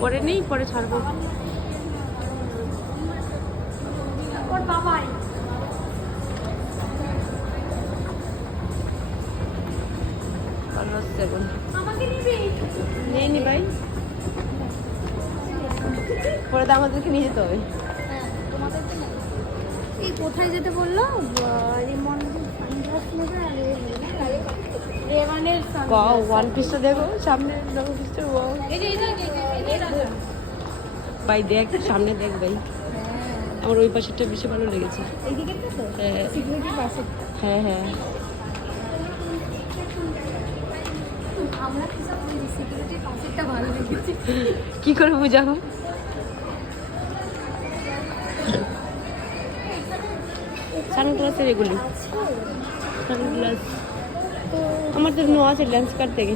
পরে নেই, পরে ছাড়বো। ওর বাবাই ভালো হচ্ছে এখন। আমাকে নিবি? নেই নি ভাই, পরে তো আমাদেরকে নিয়ে যেতে হবে। হ্যাঁ, তোমাদের তো নেই। এই কোথায় যেতে বললো? রিমন সানগ্লাস নেবে আর রেমানের ওয়াও, ওয়ান পিসটা দেখো সামনে, ডবল পিসটা ওয়াও। ভাই দেখ সামনে দেখ ভাই, আমার ওই পাশেরটা বেশি ভালো লেগেছে। এইদিকে তো হ্যাঁ সিকিউরিটির পাশে। হ্যাঁ হ্যাঁ। আমরা কি সব সিকিউরিটির পাশেরটা ভালো লেগেছে। কি করে বুঝাবো? সানগ্লাসের এগুলি, সানগ্লাস আমার তো নেওয়া আছে লেন্স কার্ড থেকে।